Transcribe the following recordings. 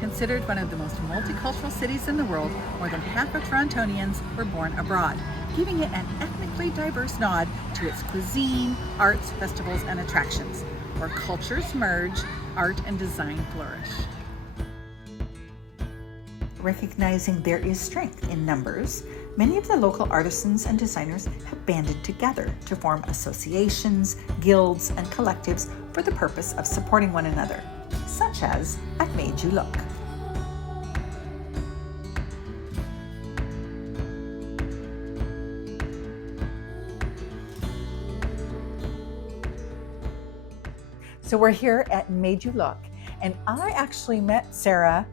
Considered one of the most multicultural cities in the world, more than half of Torontonians were born abroad, giving it an ethnically diverse nod to its cuisine, arts, festivals, and attractions. Where cultures merge, art and design flourish. Recognizing there is strength in numbers, many of the local artisans and designers have banded together to form associations, guilds, and collectives for the purpose of supporting one another, such as at Made You Look. So we're here at Made You Look, and I actually met Sarah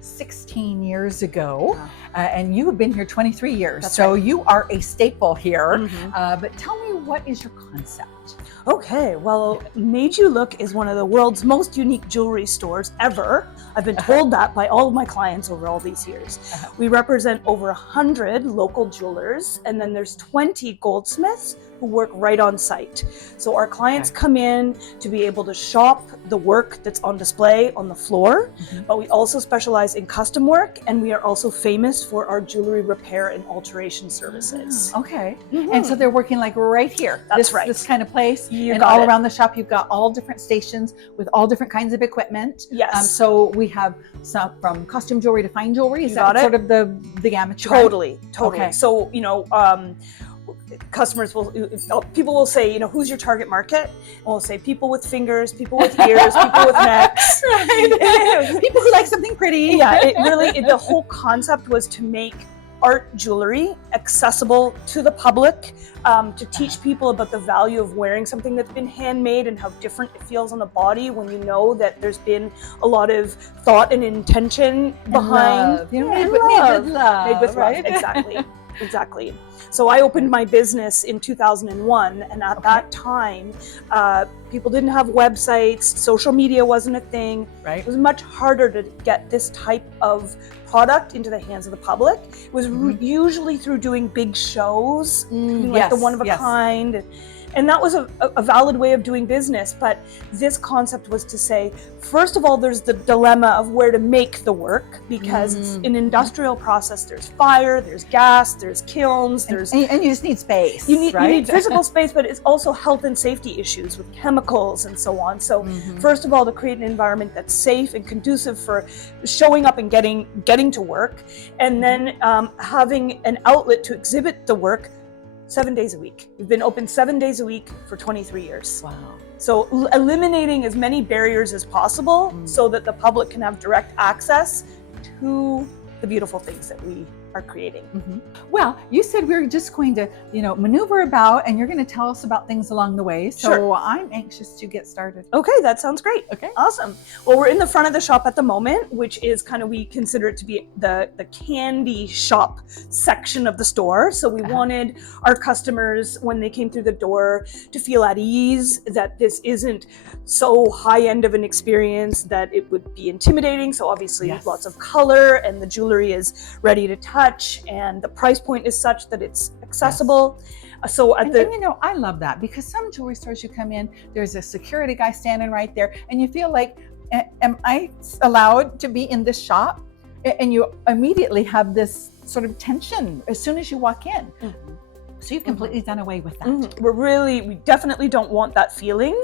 16 years ago, and you have been here 23 years. That's so right. you are a staple here. But tell me, what is your concept? Okay, well, Made You Look is one of the world's most unique jewelry stores ever. I've been told that by all of my clients over all these years. We represent over 100 local jewelers, and then there's 20 goldsmiths who work right on site. So our clients come in to be able to shop the work that's on display on the floor, but we also specialize in custom work, and we are also famous for our jewelry repair and alteration services. Okay. And so they're working like right here. That's right. This kind of place. You and got all it. around the shop, you've got all different stations with all different kinds of equipment. Yes. So we have some from costume jewelry to fine jewelry. Is You that got it. sort of the gamut? You run? Totally. Okay. So, people will say, who's your target market? And we'll say people with fingers, people with ears, people with necks. Right. People who like something pretty. Yeah, the whole concept was to make art jewelry accessible to the public, to teach people about the value of wearing something that's been handmade and how different it feels on the body when you know that there's been a lot of thought and intention behind. Love. Made Made with love. Made with right? love, exactly. So I opened my business in 2001, and at that time, people didn't have websites, social media wasn't a thing. Right. It was much harder to get this type of product into the hands of the public. It was usually through doing big shows, like the one of a kind. And that was a valid way of doing business. But this concept was to say, first of all, there's the dilemma of where to make the work, because it's an industrial process. There's fire, there's gas, there's kilns, And you just need space. you need right? physical space, but it's also health and safety issues with chemicals and so on. So first of all, to create an environment that's safe and conducive for showing up and getting to work, and then having an outlet to exhibit the work 7 days a week. We've been open 7 days a week for 23 years. Wow. So eliminating as many barriers as possible so that the public can have direct access to the beautiful things that we are creating. Well, you said we were just going to, maneuver about, and you're going to tell us about things along the way. So Sure. I'm anxious to get started. Okay, that sounds great. Okay. Awesome. Well, we're in the front of the shop at the moment, which is we consider it to be the candy shop section of the store. So we wanted our customers, when they came through the door, to feel at ease, that this isn't so high end of an experience that it would be intimidating. So obviously lots of color, and the jewelry is ready to touch, and the price point is such that it's accessible. So I love that, because some jewelry stores you come in, there's a security guy standing right there, and you feel like, am I allowed to be in this shop? And you immediately have this sort of tension as soon as you walk in. So you've completely done away with that. We definitely don't want that feeling.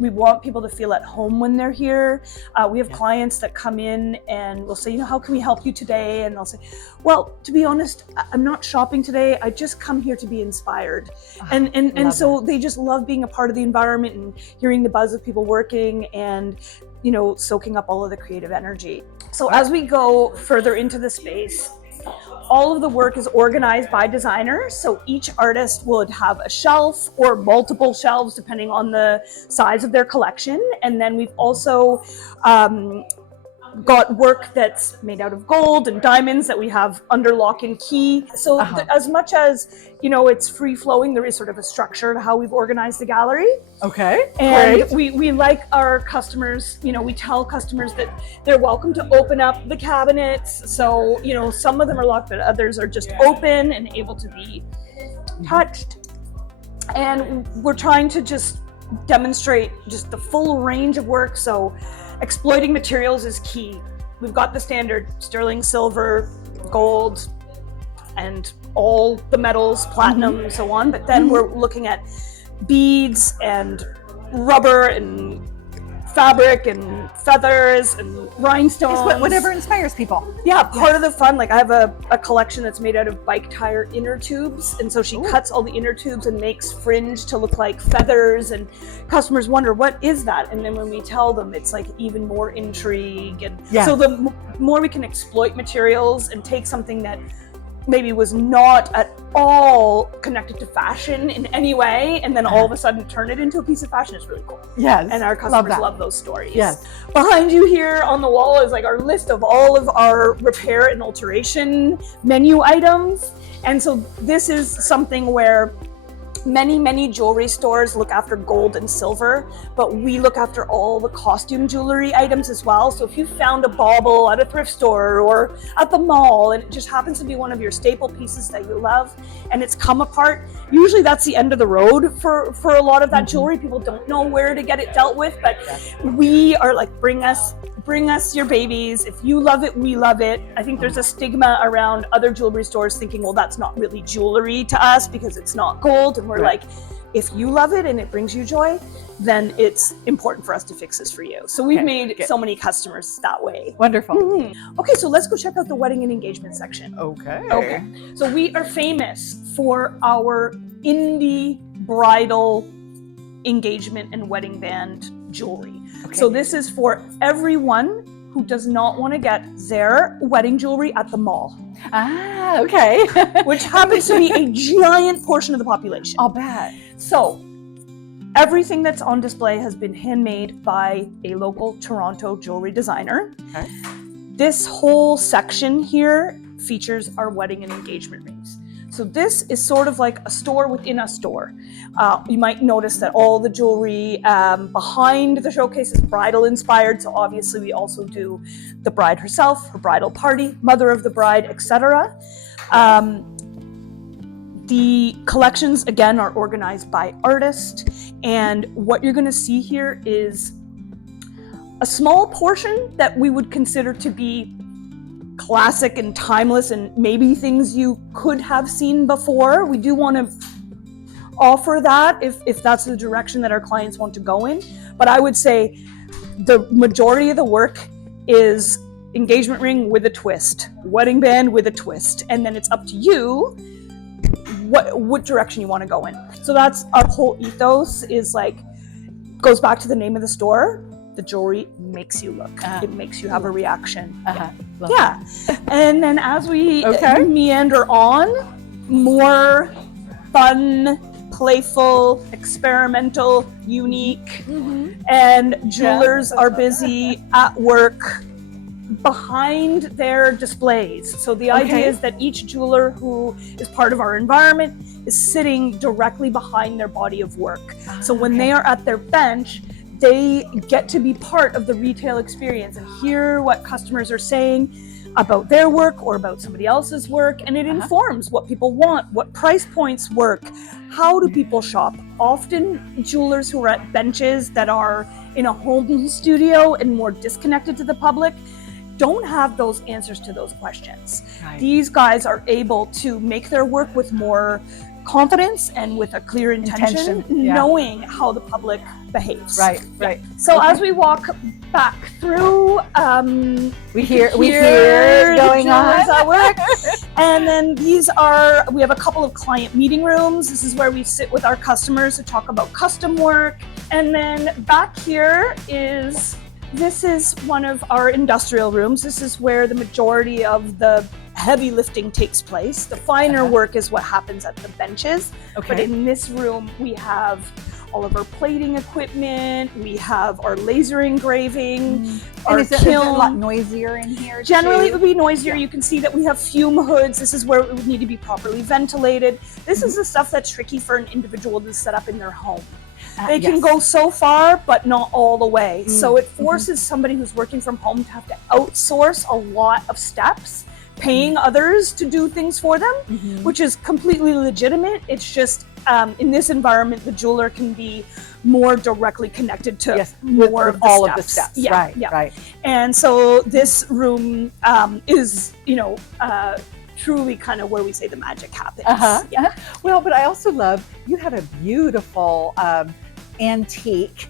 We want people to feel at home when they're here. We have clients that come in and we'll say, how can we help you today? And they'll say, well, to be honest, I'm not shopping today. I just come here to be inspired. And so they just love being a part of the environment and hearing the buzz of people working and, soaking up all of the creative energy. So as we go further into the space, all of the work is organized by designers. So each artist would have a shelf or multiple shelves, depending on the size of their collection. And then we've also got work that's made out of gold and diamonds that we have under lock and key. So as much as, it's free flowing, there is sort of a structure to how we've organized the gallery. Okay. And we like our customers, we tell customers that they're welcome to open up the cabinets. So, some of them are locked, but others are just open and able to be touched. And we're trying to just demonstrate just the full range of work. So exploiting materials is key. We've got the standard sterling silver, gold, and all the metals, platinum, and so on. But then we're looking at beads and rubber and fabric and feathers and rhinestones. It's whatever inspires people. Yeah, part of the fun, like I have a collection that's made out of bike tire inner tubes, and so she cuts all the inner tubes and makes fringe to look like feathers, and customers wonder, what is that? And then when we tell them, it's like even more intrigue. And so the more we can exploit materials and take something that maybe was not at all connected to fashion in any way, and then all of a sudden turn it into a piece of fashion, is really cool. Yes. And our customers love those stories. Yes. Behind you here on the wall is like our list of all of our repair and alteration menu items. And so this is something where many jewelry stores look after gold and silver, but we look after all the costume jewelry items as well. So if you found a bauble at a thrift store or at the mall, and it just happens to be one of your staple pieces that you love, and it's come apart, usually that's the end of the road for a lot of that jewelry. People don't know where to get it dealt with, but we are like, bring us your babies. If you love it, we love it. I think there's a stigma around other jewelry stores thinking, well, that's not really jewelry to us because it's not gold. And we're like, if you love it and it brings you joy, then it's important for us to fix this for you. So we've made so many customers that way. Wonderful. Okay, so let's go check out the wedding and engagement section. Okay. So we are famous for our indie bridal engagement and wedding band jewelry. So this is for everyone who does not want to get their wedding jewelry at the mall. Ah, okay. Which happens to be a giant portion of the population. I'll bet. So everything that's on display has been handmade by a local Toronto jewelry designer. Okay. This whole section here features our wedding and engagement rings. So this is sort of like a store within a store. You might notice that all the jewelry behind the showcase is bridal inspired. So obviously we also do the bride herself, her bridal party, mother of the bride, etc. The collections, again, are organized by artist. And what you're going to see here is a small portion that we would consider to be classic and timeless and maybe things you could have seen before. We do want to offer that if that's the direction that our clients want to go in. But I would say the majority of the work is engagement ring with a twist, wedding band with a twist, and then it's up to you what direction you want to go in. So that's our whole ethos, is like, goes back to the name of the store. The jewelry makes you look. It makes you have a reaction. And then as we meander on, more fun, playful, experimental, unique, and jewelers are busy at work behind their displays. So the idea is that each jeweler who is part of our environment is sitting directly behind their body of work. So when they are at their bench, they get to be part of the retail experience and hear what customers are saying about their work or about somebody else's work, and it informs what people want, what price points work, how do people shop. Often jewelers who are at benches that are in a home studio and more disconnected to the public don't have those answers to those questions. These guys are able to make their work with more confidence and with a clear intention. Knowing how the public behaves. Right. So as we walk back through, we hear going on at work. And then we have a couple of client meeting rooms. This is where we sit with our customers to talk about custom work. And then back here this is one of our industrial rooms. This is where the majority of the heavy lifting takes place. The finer work is what happens at the benches. But in this room, we have all of our plating equipment. We have our laser engraving, our is it a lot noisier in here? Generally, it would be noisier. You can see that we have fume hoods. This is where it would need to be properly ventilated. This is the stuff that's tricky for an individual to set up in their home. They can go so far, but not all the way. So it forces somebody who's working from home to have to outsource a lot of steps, paying others to do things for them, which is completely legitimate. It's just in this environment, the jeweler can be more directly connected to Yes, more with of the all steps. of the steps. Yeah, Right, yeah. right. And so this room is, truly kind of where we say the magic happens. Yeah. Well, but I also love, you have a beautiful antique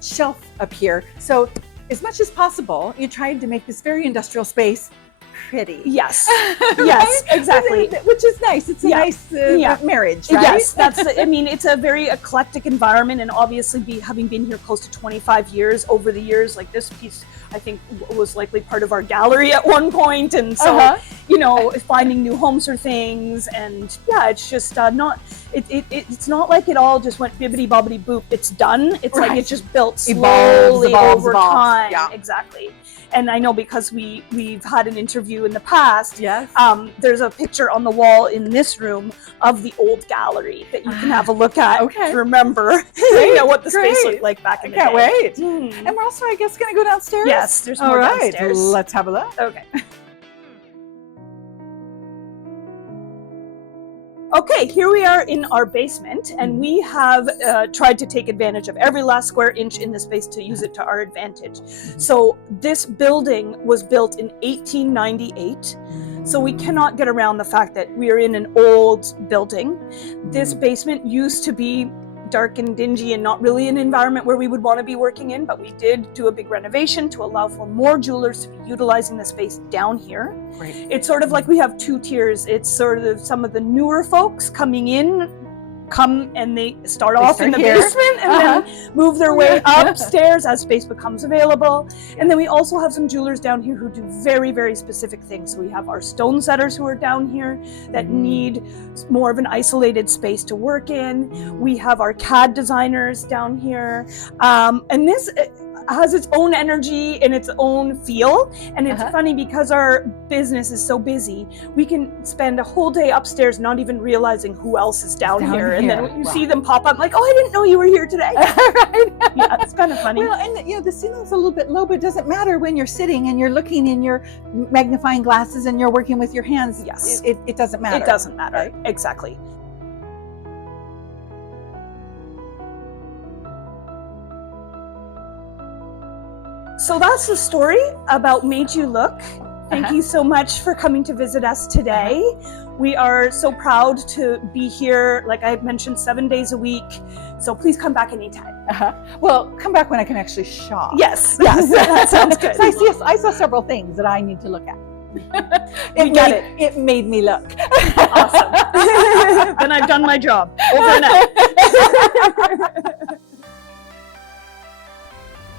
shelf up here. So as much as possible, you tried to make this very industrial space pretty. Yes. Right? Yes, exactly. Which is nice. It's a nice marriage, right? Yes, it's a very eclectic environment, and obviously having been here close to 25 years, over the years, like this piece, I think was likely part of our gallery at one point. And so, finding new homes for things, and it's just it's not like it all just went bibbity bobbity boop, it's done. It's like it just built slowly over time. Yeah. Exactly. And I know because we've had an interview in the past. Yes. There's a picture on the wall in this room of the old gallery that you can have a look at to remember what the space looked like back in the day. Can't wait. And we're also, I guess, going to go downstairs? Yes, there's more downstairs. Let's have a look. Okay. Okay, here we are in our basement, and we have tried to take advantage of every last square inch in the space to use it to our advantage. So this building was built in 1898, so we cannot get around the fact that we are in an old building. This basement used to be dark and dingy and not really an environment where we would want to be working in, but we did do a big renovation to allow for more jewelers to be utilizing the space down here. Great. It's sort of like we have two tiers. It's sort of some of the newer folks coming in, and they start off in the basement and then move their way upstairs as space becomes available. And then we also have some jewelers down here who do very, very specific things. So we have our stone setters who are down here that need more of an isolated space to work in. We have our CAD designers down here. And this has its own energy and its own feel. And it's funny because our business is so busy, we can spend a whole day upstairs not even realizing who else is down here. And then when you see them pop up, like, oh, I didn't know you were here today. Right. Yeah, it's kind of funny. Well, and the ceiling's a little bit low, but it doesn't matter when you're sitting and you're looking in your magnifying glasses and you're working with your hands. Yes. It doesn't matter. It doesn't matter. Right? Exactly. So that's the story about Made You Look. Thank you so much for coming to visit us today. We are so proud to be here, like I mentioned, 7 days a week. So please come back anytime. Well, come back when I can actually shop. Yes, that sounds good. So I saw several things that I need to look at. It made me look. Awesome. Then I've done my job. Over and out.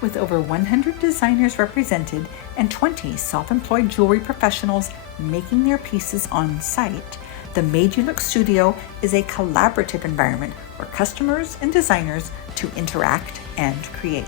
With over 100 designers represented and 20 self-employed jewelry professionals making their pieces on site, the Made You Look Studio is a collaborative environment for customers and designers to interact and create.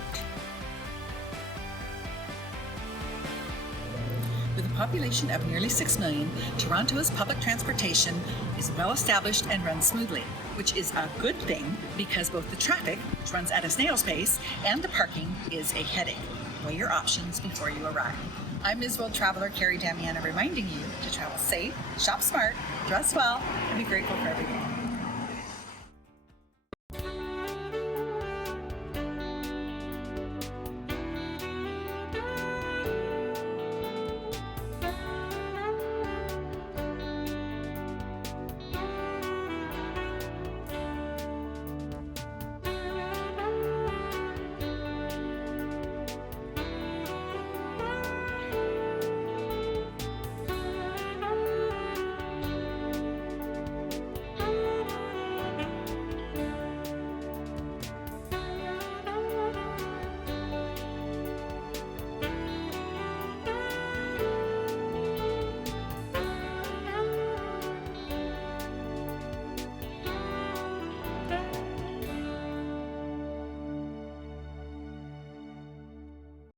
With a population of nearly 6 million, Toronto's public transportation is well established and runs smoothly, which is a good thing because both the traffic, which runs at a snail's pace, and the parking is a headache. Weigh your options before you arrive. I'm Ms. World Traveler Kerry Damiano reminding you to travel safe, shop smart, dress well, and be grateful for everything.